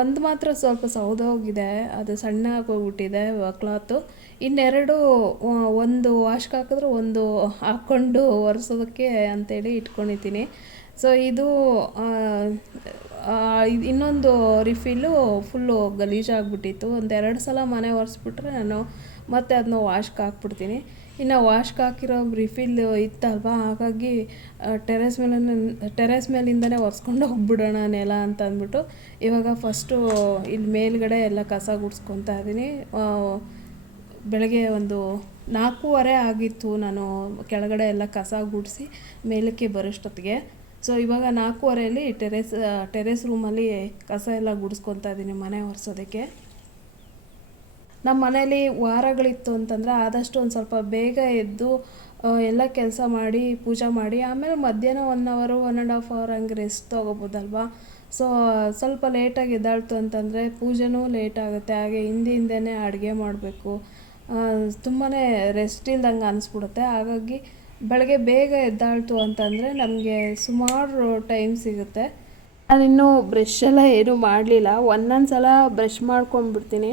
ಒಂದು ಮಾತ್ರ ಸ್ವಲ್ಪ ಸೌದೋಗಿದೆ, ಅದು ಸಣ್ಣ ಆಗೋಗ್ಬಿಟ್ಟಿದೆ ಕ್ಲಾತು ಇನ್ನೆರಡು ಒಂದು ವಾಶ್ಗೆ ಹಾಕಿದ್ರೆ ಒಂದು ಹಾಕ್ಕೊಂಡು ಒರೆಸೋದಕ್ಕೆ ಅಂತೇಳಿ ಇಟ್ಕೊಂಡಿದ್ದೀನಿ. ಸೊ ಇದು ಇನ್ನೊಂದು ರಿಫಿಲ್ಲು ಫುಲ್ಲು ಗಲೀಜಾಗ್ಬಿಟ್ಟಿತ್ತು ಒಂದೆರಡು ಸಲ ಮನೆ ಒರೆಸ್ಬಿಟ್ರೆ ನಾನು ಮತ್ತೆ ಅದನ್ನ ವಾಶ್ಗೆ ಹಾಕ್ಬಿಡ್ತೀನಿ. ಇನ್ನು ವಾಶ್ಗೆ ಹಾಕಿರೋ ರಿಫಿಲ್ ಇತ್ತಲ್ವ? ಹಾಗಾಗಿ ಟೆರೆಸ್ ಮೇಲೆ ಟೆರೆಸ್ ಮೇಲಿಂದನೇ ಒರೆಸ್ಕೊಂಡು ಹೋಗ್ಬಿಡೋಣ ನೆಲ ಅಂತ ಅಂದ್ಬಿಟ್ಟು ಇವಾಗ ಫಸ್ಟು ಇಲ್ಲಿ ಮೇಲ್ಗಡೆ ಎಲ್ಲ ಕಸ ಗುಡಿಸ್ಕೊತಾ ಇದ್ದೀನಿ ಬೆಳಗ್ಗೆ ಒಂದು ನಾಲ್ಕೂವರೆ ಆಗಿತ್ತು ನಾನು ಕೆಳಗಡೆ ಎಲ್ಲ ಕಸ ಗುಡಿಸಿ ಮೇಲಕ್ಕೆ ಬರೋಷ್ಟೊತ್ತಿಗೆ ಸೊ ಇವಾಗ ನಾಲ್ಕೂವರೆಯಲ್ಲಿ ಟೆರೇಸ್ ಟೆರೇಸ್ ರೂಮಲ್ಲಿ ಕಸ ಎಲ್ಲ ಗುಡಿಸ್ಕೊತಾ ಇದ್ದೀನಿ ಮನೆ ಒರೆಸೋದಕ್ಕೆ. ನಮ್ಮ ಮನೇಲಿ ವಾರಗಳಿತ್ತು ಅಂತಂದರೆ ಆದಷ್ಟು ಒಂದು ಸ್ವಲ್ಪ ಬೇಗ ಎದ್ದು ಎಲ್ಲ ಕೆಲಸ ಮಾಡಿ, ಪೂಜೆ ಮಾಡಿ, ಆಮೇಲೆ ಮಧ್ಯಾಹ್ನ one hour one and half hour ಹಂಗೆ ರೆಸ್ಟ್ ತೊಗೋಬೋದಲ್ವಾ? ಸೊ ಸ್ವಲ್ಪ ಲೇಟಾಗಿ ಎದ್ದಾಳ್ತು ಅಂತಂದರೆ ಪೂಜೆನೂ ಲೇಟ್ ಆಗುತ್ತೆ. ಹಾಗೆ ಹಿಂದೆ ಅಡುಗೆ ಮಾಡಬೇಕು. ತುಂಬಾ ರೆಸ್ಟ್ ಇಲ್ದಂಗೆ ಅನಿಸ್ಬಿಡುತ್ತೆ. ಹಾಗಾಗಿ ಬೆಳಗ್ಗೆ ಬೇಗ ಎದ್ದಾಳ್ತು ಅಂತಂದರೆ ನಮಗೆ ಸುಮಾರು ಟೈಮ್ ಸಿಗುತ್ತೆ. ನಾನಿನ್ನೂ ಬ್ರಷ್ ಎಲ್ಲ ಏನೂ ಮಾಡಲಿಲ್ಲ. ಒಂದೊಂದು ಸಲ ಬ್ರಷ್ ಮಾಡ್ಕೊಂಡ್ಬಿಡ್ತೀನಿ.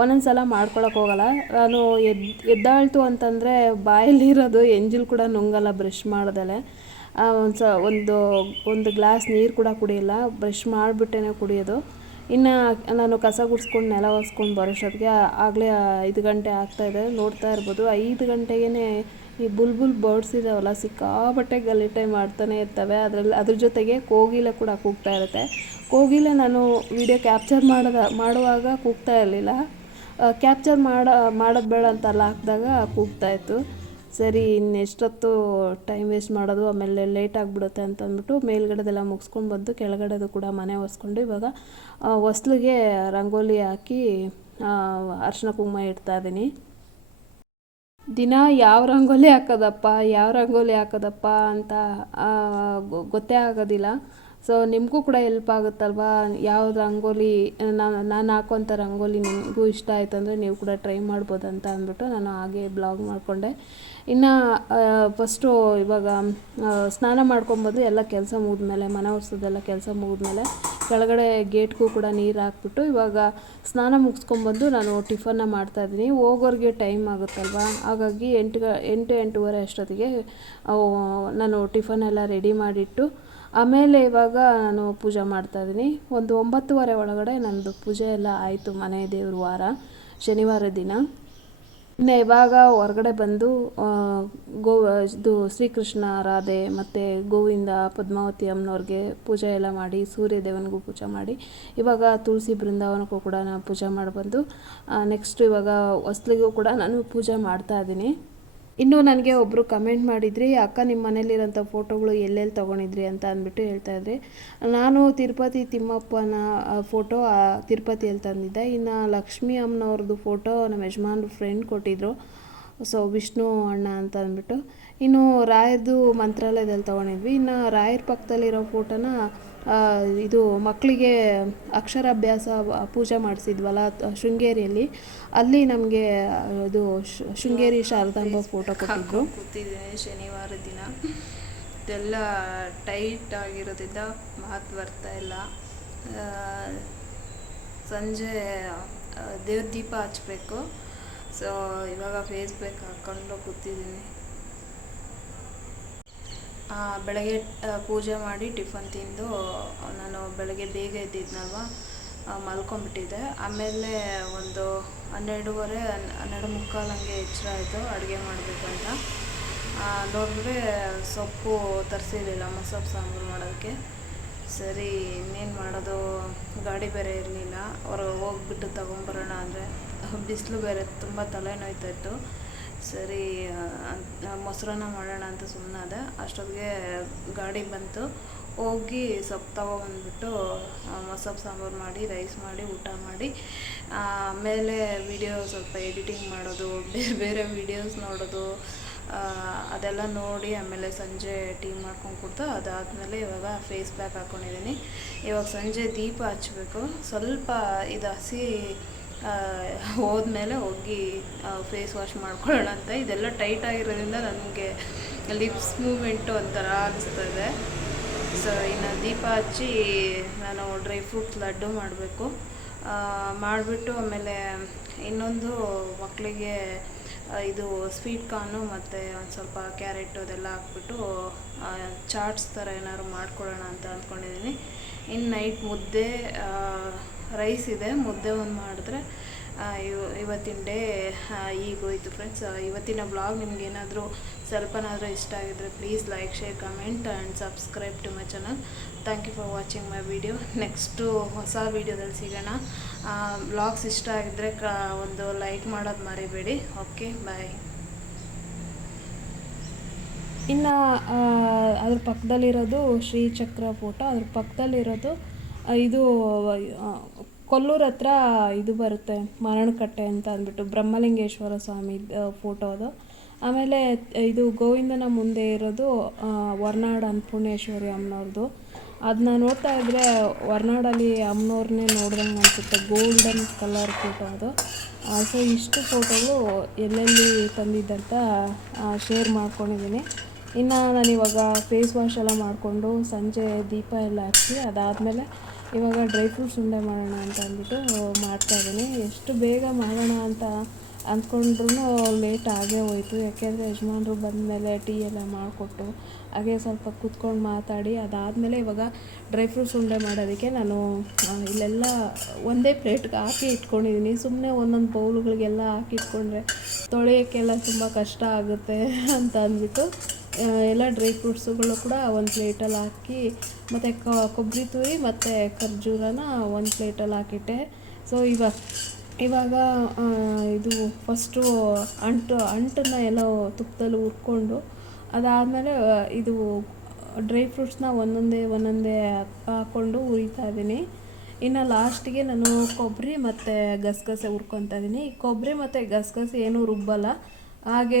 ಒಂದೊಂದು ಸಲ ಮಾಡ್ಕೊಳಕ್ಕೆ ಹೋಗಲ್ಲ. ನಾನು ಎದ್ದು ಎದ್ದಾಳ್ತು ಅಂತಂದರೆ ಬಾಯಲ್ಲಿರೋದು ಎಂಜಿಲ್ ಕೂಡ ನುಂಗಲ್ಲ ಬ್ರಷ್ ಮಾಡ್ದಲೆ ಒಂದು ಸ ಒಂದು ಒಂದು ಗ್ಲಾಸ್ ನೀರು ಕೂಡ ಕುಡಿಯಲ್ಲ. ಬ್ರಷ್ ಮಾಡಿಬಿಟ್ಟೇ ಕುಡಿಯೋದು. ಇನ್ನು ನಾನು ಕಸ ಗುಡಿಸ್ಕೊಂಡು ನೆಲ ಒಸ್ಕೊಂಡು ಬರೋಷ್ಟೊತ್ತಿಗೆ ಆಗಲೇ ಐದು ಗಂಟೆ ಆಗ್ತಾಯಿದೆ ನೋಡ್ತಾ ಇರ್ಬೋದು. ಐದು ಗಂಟೆಗೇ ಈ ಬುಲ್ಬುಲ್ ಬರ್ಡ್ಸ್ ಇದಾವಲ್ಲ, ಸಿಕ್ಕಾಪಟ್ಟೆ ಗಲಾಟೆ ಮಾಡ್ತಾನೆ ಇರ್ತವೆ. ಅದರಲ್ಲಿ ಅದ್ರ ಜೊತೆಗೆ ಕೋಗಿಲೆ ಕೂಡ ಕೂಗ್ತಾ ಇರುತ್ತೆ. ಕೋಗಿಲೆ ನಾನು ವಿಡಿಯೋ ಕ್ಯಾಪ್ಚರ್ ಮಾಡೋದ, ಮಾಡುವಾಗ ಕೂಗ್ತಾ ಇರಲಿಲ್ಲ. ಕ್ಯಾಪ್ಚರ್ ಮಾಡೋ, ಮಾಡೋದು ಬೇಡ ಅಂತ ಅಲ್ಲಿ, ಹಾಕಿದಾಗ ಕೂಗ್ತಾ ಇತ್ತು. ಸರಿ ಇನ್ನೆಷ್ಟೊತ್ತು ಟೈಮ್ ವೇಸ್ಟ್ ಮಾಡೋದು, ಆಮೇಲೆ ಲೇಟ್ ಆಗಿಬಿಡುತ್ತೆ ಅಂತ ಅಂದ್ಬಿಟ್ಟು ಮೇಲ್ಗಡೆದೆಲ್ಲ ಮುಗಿಸ್ಕೊಂಡು ಬಂದು ಕೆಳಗಡೆದು ಕೂಡ ಮನೆ ಒಸ್ಕೊಂಡು ಇವಾಗ ಹೊಸ್ಲಿಗೆ ರಂಗೋಲಿ ಹಾಕಿ ಅರ್ಶಿನ ಕುಂಕುಮ ಇಡ್ತಾ ಇದ್ದೀನಿ ದಿನ ಯಾವ ರಂಗೋಲಿ ಹಾಕೋದಪ್ಪ, ಯಾವ ರಂಗೋಲಿ ಹಾಕೋದಪ್ಪ ಅಂತ ಗೊತ್ತೇ ಆಗೋದಿಲ್ಲ. ಸೊ ನಿಮಗೂ ಕೂಡ ಹೆಲ್ಪ್ ಆಗುತ್ತಲ್ವಾ? ಯಾವ ರಂಗೋಲಿ ನಾನು ನಾನು ಹಾಕೋಂಥ ರಂಗೋಲಿ ನಿಮಗೂ ಇಷ್ಟ ಆಯ್ತು ಅಂದರೆ ನೀವು ಕೂಡ ಟ್ರೈ ಮಾಡ್ಬೋದು ಅಂತ ಅಂದ್ಬಿಟ್ಟು ನಾನು ಹಾಗೆ ಬ್ಲಾಗ್ ಮಾಡಿಕೊಂಡೆ. ಇನ್ನು ಫಸ್ಟು ಇವಾಗ ಸ್ನಾನ ಮಾಡ್ಕೊಬೋದು ಎಲ್ಲ ಕೆಲಸ ಮುಗಿದ್ಮೇಲೆ, ಮನೆ ಒರೆಸೋದೆಲ್ಲ ಕೆಲಸ ಮುಗಿದ್ಮೇಲೆ ಕೆಳಗಡೆ ಗೇಟ್ಗೂ ಕೂಡ ನೀರು ಹಾಕ್ಬಿಟ್ಟು ಇವಾಗ ಸ್ನಾನ ಮುಗಿಸ್ಕೊಂಬಂದು ನಾನು ಟಿಫನ್ನ ಮಾಡ್ತಾಯಿದ್ದೀನಿ ಹೋಗೋರಿಗೆ ಟೈಮ್ ಆಗುತ್ತಲ್ವಾ? ಹಾಗಾಗಿ ಎಂಟು ಎಂಟು, ಎಂಟೂವರೆ ಅಷ್ಟೊತ್ತಿಗೆ ನಾನು ಟಿಫನ್ ಎಲ್ಲ ರೆಡಿ ಮಾಡಿಟ್ಟು ಆಮೇಲೆ ಇವಾಗ ನಾನು ಪೂಜೆ ಮಾಡ್ತಾಯಿದ್ದೀನಿ ಒಂದು ಒಂಬತ್ತುವರೆ ಒಳಗಡೆ ನನ್ನದು ಪೂಜೆ ಎಲ್ಲ ಆಯಿತು ಮನೆ ದೇವ್ರ ವಾರ, ಶನಿವಾರ ದಿನ. ಇನ್ನು ಇವಾಗ ಹೊರಗಡೆ ಬಂದು ಗೋ, ಇದು ಶ್ರೀಕೃಷ್ಣ ರಾಧೆ ಮತ್ತು ಗೋವಿಂದ ಪದ್ಮಾವತಿ ಅಮ್ಮನವ್ರಿಗೆ ಪೂಜೆ ಎಲ್ಲ ಮಾಡಿ, ಸೂರ್ಯ ದೇವನಿಗೂ ಪೂಜೆ ಮಾಡಿ. ಇವಾಗ ತುಳಸಿ ಬೃಂದಾವನಕ್ಕೂ ಕೂಡ ನಾನು ಪೂಜೆ ಮಾಡಿ ಬಂದು ನೆಕ್ಸ್ಟ್ ಇವಾಗ ಹೊಸ್ಲಿಗೂ ಕೂಡ ನಾನು ಪೂಜೆ ಮಾಡ್ತಾ ಇದ್ದೀನಿ. ಇನ್ನು ನನಗೆ ಒಬ್ಬರು ಕಮೆಂಟ್ ಮಾಡಿದ್ರಿ, ಅಕ್ಕ ನಿಮ್ಮ ಮನೇಲಿರೋಂಥ ಫೋಟೋಗಳು ಎಲ್ಲೆಲ್ಲಿ ತೊಗೊಂಡಿದ್ರಿ? ಅಂತ ಅಂದ್ಬಿಟ್ಟು ಹೇಳ್ತಾ ಇದ್ರಿ. ನಾನು ತಿರುಪತಿ ತಿಮ್ಮಪ್ಪನ ಫೋಟೋ ತಿರುಪತಿಯಲ್ಲಿ ತಂದಿದ್ದೆ. ಇನ್ನು ಲಕ್ಷ್ಮೀ ಅಮ್ಮನವ್ರದ್ದು ಫೋಟೋ ನಮ್ಮ ಯಜಮಾನ್ರು ಫ್ರೆಂಡ್ ಕೊಟ್ಟಿದ್ದರು ಸೊ ವಿಷ್ಣು ಅಣ್ಣ ಅಂತ ಅಂದ್ಬಿಟ್ಟು. ಇನ್ನು ರಾಯರ್ದು ಮಂತ್ರಾಲಯದಲ್ಲಿ ತೊಗೊಂಡಿದ್ವಿ. ಇನ್ನು ರಾಯರ ಪಕ್ಕದಲ್ಲಿರೋ ಫೋಟೋನ ಇದು ಮಕ್ಕಳಿಗೆ ಅಕ್ಷರಾಭ್ಯಾಸ ಪೂಜೆ ಮಾಡಿಸಿದ್ವಲ್ಲ ಶೃಂಗೇರಿಯಲ್ಲಿ. ಅಲ್ಲಿ ನಮಗೆ, ಇದು ಶೃಂಗೇರಿ ಶಾರದಾಂಬ ಫೋಟೋ ಕೂತಿದ್ದೀನಿ ಶನಿವಾರ ದಿನ. ಇದೆಲ್ಲ ಟೈಟ್ ಆಗಿರೋದ್ರಿಂದ ಮಾತು ಬರ್ತಾ ಇಲ್ಲ. ಸಂಜೆ ದೇವ್ರ ದೀಪ ಹಚ್ಬೇಕು. ಸೊ ಇವಾಗ ಫೇಸ್ಬುಕ್ ಹಾಕ್ಕೊಂಡು ಕೂತಿದ್ದೀನಿ. ಬೆಳಗ್ಗೆ ಪೂಜೆ ಮಾಡಿ ಟಿಫನ್ ತಿಂದು, ನಾನು ಬೆಳಗ್ಗೆ ಬೇಗ ಎದ್ದಿದ್ನಲ್ವ ಮಲ್ಕೊಂಡ್ಬಿಟ್ಟಿದ್ದೆ. ಆಮೇಲೆ ಒಂದು ಹನ್ನೆರಡುವರೆ, ಹನ್- ಹನ್ನೆರಡು ಮುಕ್ಕಾಲು ಹಂಗೆ ಎಚ್ಚರ ಆಯಿತು, ಅಡುಗೆ ಮಾಡಬೇಕಂತ ನೋಡಿದ್ರೆ ಸೊಪ್ಪು ತರಿಸಿರಲಿಲ್ಲ ಮಸೊಪ್ಪು ಸಾಂಬಾರು ಮಾಡೋದಕ್ಕೆ. ಸರಿ, ಇನ್ನೇನು ಮಾಡೋದು? ಗಾಡಿ ಬೇರೆ ಇರಲಿಲ್ಲ. ಹೊರ ಹೋಗ್ಬಿಟ್ಟು ತಗೊಂಬರೋಣ ಅಂದರೆ, ಬಿಸಿಲು ಬೇರೆ, ತುಂಬ ತಲೆನೋಯ್ತಾ ಇತ್ತು. ಸರಿ ಮೊಸರನ್ನ ಮಾಡೋಣ ಅಂತ ಸುಮ್ಮನಾದೆ ಅಷ್ಟೊತ್ತಿಗೆ ಗಾಡಿ ಬಂತು. ಹೋಗಿ ಸೊಪ್ಪು ತಗೊಬಂದ್ಬಿಟ್ಟು ಮೊಸಪ್ಪು ಸಾಂಬಾರು ಮಾಡಿ, ರೈಸ್ ಮಾಡಿ, ಊಟ ಮಾಡಿ, ಆಮೇಲೆ ವಿಡಿಯೋ ಸ್ವಲ್ಪ ಎಡಿಟಿಂಗ್ ಮಾಡೋದು, ಬೇರೆ ಬೇರೆ ವಿಡಿಯೋಸ್ ನೋಡೋದು ಅದೆಲ್ಲ ನೋಡಿ ಆಮೇಲೆ ಸಂಜೆ ಟೀ ಮಾಡ್ಕೊಂಡು ಕೊಡ್ತು ಅದಾದಮೇಲೆ ಇವಾಗ ಫೇಸ್ ಪ್ಯಾಕ್ ಹಾಕ್ಕೊಂಡಿದ್ದೀನಿ ಇವಾಗ ಸಂಜೆ ದೀಪ ಹಚ್ಚಬೇಕು ಸ್ವಲ್ಪ ಇದು ಹಸಿ ಹೋದ್ಮೇಲೆ ಹೋಗಿ ಫೇಸ್ ವಾಶ್ ಮಾಡ್ಕೊಳ್ಳೋಣ ಅಂತ. ಇದೆಲ್ಲ ಟೈಟ್ ಆಗಿರೋದ್ರಿಂದ ನನಗೆ ಲಿಪ್ಸ್ ಮೂಮೆಂಟು ಒಂಥರ ಅನಿಸ್ತದೆ. ಸೊ ಇನ್ನು ದೀಪ ಹಚ್ಚಿ ನಾನು ಡ್ರೈ ಫ್ರೂಟ್ಸ್ ಲಡ್ಡು ಮಾಡಬೇಕು. ಮಾಡಿಬಿಟ್ಟು ಆಮೇಲೆ ಇನ್ನೊಂದು ಮಕ್ಕಳಿಗೆ ಇದು ಸ್ವೀಟ್ ಕಾರ್ನು ಮತ್ತು ಒಂದು ಸ್ವಲ್ಪ ಕ್ಯಾರೆಟು ಅದೆಲ್ಲ ಹಾಕ್ಬಿಟ್ಟು ಚಾಟ್ಸ್ ಥರ ಏನಾದ್ರು ಮಾಡ್ಕೊಳ್ಳೋಣ ಅಂತ ಅಂದ್ಕೊಂಡಿದ್ದೀನಿ ಇನ್ನು ನೈಟ್ ಮುದ್ದೆ ರೈಸ್ ಇದೆ, ಮುದ್ದೆ ಒಂದು ಮಾಡಿದ್ರೆ ಇವ, ಇವತ್ತಿನ ಡೇ ಈಗ ಹೋಯ್ತು ಫ್ರೆಂಡ್ಸ್ ಇವತ್ತಿನ ಬ್ಲಾಗ್ ನಿಮ್ಗೆ ಏನಾದರೂ ಸ್ವಲ್ಪನಾದರೂ ಇಷ್ಟ ಆಗಿದ್ರೆ please like share comment and subscribe to my channel thank you for watching my video next ಹೊಸ ವೀಡಿಯೋದಲ್ಲಿ ಸಿಗೋಣ. ಬ್ಲಾಗ್ಸ್ ಇಷ್ಟ ಆಗಿದ್ರೆ, ಕ, ಒಂದು ಲೈಕ್ ಮಾಡೋದು ಮರಿಬೇಡಿ. ಓಕೆ ಬಾಯ್ ಇನ್ನು ಅದ್ರ ಪಕ್ಕದಲ್ಲಿರೋದು ಶ್ರೀಚಕ್ರ ಫೋಟೋ ಅದ್ರ ಪಕ್ಕದಲ್ಲಿರೋದು ಇದು ಕೊಲ್ಲೂರು ಹತ್ರ ಇದು ಬರುತ್ತೆ, ಮರಣಕಟ್ಟೆ ಅಂತ ಅಂದ್ಬಿಟ್ಟು ಬ್ರಹ್ಮಲಿಂಗೇಶ್ವರ ಸ್ವಾಮಿ ಫೋಟೋ ಅದು. ಆಮೇಲೆ, ಇದು ಗೋವಿಂದನ ಮುಂದೆ ಇರೋದು ಹೊರ್ನಾಡು ಅನ್ನಪೂರ್ಣೇಶ್ವರಿ ಅಮ್ಮನವ್ರದ್ದು ಅದನ್ನ ನೋಡ್ತಾ ಇದ್ದರೆ ಹೊರ್ನಾಡಲ್ಲಿ ಅಮ್ಮನವ್ರನ್ನೇ ನೋಡ್ದಂಗೆ ಅನಿಸುತ್ತೆ ಗೋಲ್ಡನ್ ಕಲರ್ ಫೋಟೋ ಅದು. ಸೊ ಇಷ್ಟು ಫೋಟೋಗಳು ಎಲ್ಲೆಲ್ಲಿ ತಂದಿದ್ದಂತ ಶೇರ್ ಮಾಡ್ಕೊಂಡಿದ್ದೀನಿ. ಇನ್ನು ನಾನು ಇವಾಗ ಫೇಸ್ ವಾಶ್ ಎಲ್ಲ ಮಾಡಿಕೊಂಡು ಸಂಜೆ ದೀಪ ಎಲ್ಲ ಹಚ್ಚಿ ಅದಾದಮೇಲೆ ಇವಾಗ ಡ್ರೈ ಫ್ರೂಟ್ಸ್ ಉಂಡೆ ಮಾಡೋಣ ಅಂತ ಅಂದ್ಬಿಟ್ಟು ಮಾಡ್ತಾಯಿದ್ದೀನಿ ಎಷ್ಟು ಬೇಗ ಮಾಡೋಣ ಅಂತ ಅಂದ್ಕೊಂಡ್ರೂ ಲೇಟ್ ಆಗೇ ಹೋಯಿತು. ಯಾಕೆಂದರೆ ಯಜಮಾನ್ರು ಬಂದಮೇಲೆ ಟೀ ಎಲ್ಲ ಮಾಡಿಕೊಟ್ಟು ಹಾಗೆ ಸ್ವಲ್ಪ ಕೂತ್ಕೊಂಡು ಮಾತಾಡಿ ಅದಾದಮೇಲೆ ಇವಾಗ ಡ್ರೈ ಫ್ರೂಟ್ಸ್ ಉಂಡೆ ಮಾಡೋದಕ್ಕೆ ನಾನು ಇಲ್ಲೆಲ್ಲ ಒಂದೇ ಪ್ಲೇಟ್ಗೆ ಹಾಕಿ ಇಟ್ಕೊಂಡಿದ್ದೀನಿ. ಸುಮ್ಮನೆ ಒಂದೊಂದು ಬೌಲ್ಗಳಿಗೆಲ್ಲ ಹಾಕಿ ಇಟ್ಕೊಂಡ್ರೆ ತೊಳೆಯೋಕ್ಕೆಲ್ಲ ತುಂಬ ಕಷ್ಟ ಆಗುತ್ತೆ ಅಂತ ಅಂದ್ಬಿಟ್ಟು ಎಲ್ಲ ಡ್ರೈ ಫ್ರೂಟ್ಸುಗಳು ಕೂಡ ಒಂದು ಪ್ಲೇಟಲ್ಲಿ ಹಾಕಿ, ಮತ್ತು ಕೊಬ್ಬರಿ ತುರಿ ಮತ್ತು ಖರ್ಜೂರನ ಒಂದು ಪ್ಲೇಟಲ್ಲಿ ಹಾಕಿಟ್ಟೆ. ಸೊ ಇವಾಗ ಇವಾಗ ಇದು ಫಸ್ಟು ಅಂಟು, ಅಂಟನ್ನು ಎಲ್ಲ ತುಪ್ಪದಲ್ಲಿ ಹುರ್ಕೊಂಡು, ಅದಾದಮೇಲೆ ಇದು ಡ್ರೈ ಫ್ರೂಟ್ಸ್ನ ಒಂದೊಂದೇ ಒಂದೊಂದೇ ಹಾಕ್ಕೊಂಡು ಹುರಿತಾ ಇದ್ದೀನಿ. ಇನ್ನು ಲಾಸ್ಟಿಗೆ ನಾನು ಕೊಬ್ಬರಿ ಮತ್ತು ಗಸಗಸೆ ಹುರ್ಕೊತಾ ಇದ್ದೀನಿ. ಕೊಬ್ಬರಿ ಮತ್ತು ಗಸಗಸೆ ಏನೂ ರುಬ್ಬಲ್ಲ. ಹಾಗೆ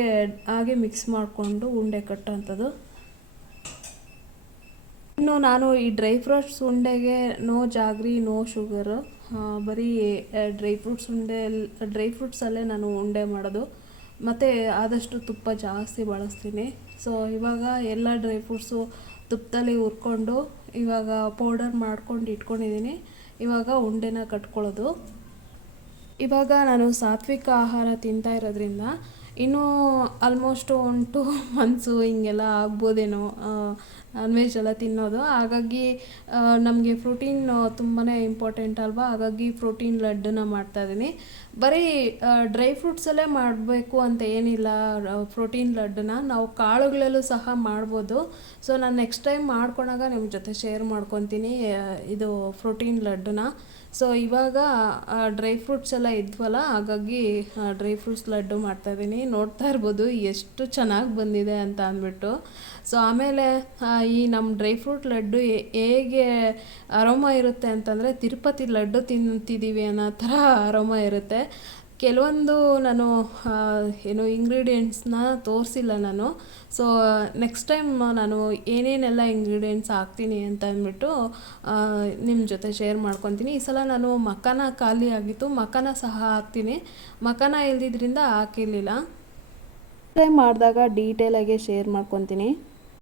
ಹಾಗೆ ಮಿಕ್ಸ್ ಮಾಡಿಕೊಂಡು ಉಂಡೆ ಕಟ್ಟೋಂಥದ್ದು ಇನ್ನು ನಾನು ಈ ಡ್ರೈ ಫ್ರೂಟ್ಸ್ ಉಂಡೆಗೆ ನೋ ಜಾಗ್ರಿ ನೋ ಶುಗರು ಬರೀ ಡ್ರೈ ಫ್ರೂಟ್ಸ್ ಉಂಡೆ ಡ್ರೈ ಫ್ರೂಟ್ಸಲ್ಲೇ ನಾನು ಉಂಡೆ ಮಾಡೋದು. ಮತ್ತು ಆದಷ್ಟು ತುಪ್ಪ ಜಾಸ್ತಿ ಬಳಸ್ತೀನಿ. ಸೊ ಇವಾಗ ಎಲ್ಲ ಡ್ರೈ ಫ್ರೂಟ್ಸು ತುಪ್ಪದಲ್ಲಿ ಹುರ್ಕೊಂಡು ಇವಾಗ ಪೌಡರ್ ಮಾಡ್ಕೊಂಡು ಇಟ್ಕೊಂಡಿದ್ದೀನಿ. ಇವಾಗ ಉಂಡೆನ ಕಟ್ಕೊಳ್ಳೋದು. ಇವಾಗ ನಾನು ಸಾತ್ವಿಕ ಆಹಾರ ತಿಂತಾ ಇರೋದ್ರಿಂದ ಇನ್ನೂ ಆಲ್ಮೋಸ್ಟ್ ಒನ್ ಟು ಮಂತ್ಸು ಹಿಂಗೆಲ್ಲ ಆಗ್ಬೋದೇನೋ ನಾನ್ ವೆಜ್ ಎಲ್ಲ ತಿನ್ನೋದು. ಹಾಗಾಗಿ ನಮಗೆ ಪ್ರೋಟೀನ್ ತುಂಬಾ ಇಂಪಾರ್ಟೆಂಟ್ ಅಲ್ವಾ? ಹಾಗಾಗಿ ಪ್ರೋಟೀನ್ ಲಡ್ಡನ್ನ ಮಾಡ್ತಾಯಿದ್ದೀನಿ ಬರೀ ಡ್ರೈ ಫ್ರೂಟ್ಸಲ್ಲೇ ಮಾಡಬೇಕು ಅಂತ ಏನಿಲ್ಲ. ಪ್ರೋಟೀನ್ ಲಡ್ಡನ್ನ ನಾವು ಕಾಳುಗಳಲ್ಲೂ ಸಹ ಮಾಡ್ಬೋದು. ಸೊ ನಾನು ನೆಕ್ಸ್ಟ್ ಟೈಮ್ ಮಾಡ್ಕೊಳಾಗ ನಿಮ್ಮ ಜೊತೆ ಶೇರ್ ಮಾಡ್ಕೊತೀನಿ ಇದು ಪ್ರೋಟೀನ್ ಲಡ್ಡನ್ನ ಸೊ ಇವಾಗ ಡ್ರೈ ಫ್ರೂಟ್ಸ್ ಎಲ್ಲ ಇದ್ವಲ್ಲ, ಹಾಗಾಗಿ ಡ್ರೈ ಫ್ರೂಟ್ಸ್ ಲಡ್ಡು ಮಾಡ್ತಾಯಿದ್ದೀನಿ ನೋಡ್ತಾ ಇರ್ಬೋದು, ಎಷ್ಟು ಚೆನ್ನಾಗಿ ಬಂದಿದೆ ಅಂತ ಅಂದ್ಬಿಟ್ಟು. ಸೊ ಆಮೇಲೆ ಈ ನಮ್ಮ ಡ್ರೈ ಫ್ರೂಟ್ ಲಡ್ಡು ಹೇಗೆ ಅರೋಮ ಇರುತ್ತೆ ಅಂತಂದರೆ, ತಿರುಪತಿ ಲಡ್ಡು ತಿಂತಿದ್ದೀವಿ ಅನ್ನೋ ಥರ ಅರೋಮ ಇರುತ್ತೆ. ಕೆಲವೊಂದು ನಾನು ಏನು ಇಂಗ್ರೀಡಿಯೆಂಟ್ಸ್ನ ತೋರಿಸಿಲ್ಲ ನಾನು. ಸೊ ನೆಕ್ಸ್ಟ್ ಟೈಮ್ ನಾನು ಏನೇನೆಲ್ಲ ಇಂಗ್ರೀಡಿಯೆಂಟ್ಸ್ ಹಾಕ್ತೀನಿ ಅಂತ ಅಂದ್ಬಿಟ್ಟು ನಿಮ್ಮ ಜೊತೆ ಶೇರ್ ಮಾಡ್ಕೊತೀನಿ. ಈ ಸಲ ನಾನು ಮಖಾನ ಖಾಲಿ ಆಗಿತ್ತು. ಮಖಾನ ಸಹ ಹಾಕ್ತೀನಿ. ಮಖಾನ ಇಲ್ದಿದ್ರಿಂದ ಹಾಕಿರಲಿಲ್ಲ. ಟ್ರೈ ಮಾಡಿದಾಗ ಡೀಟೇಲಾಗಿ ಶೇರ್ ಮಾಡ್ಕೊತೀನಿ.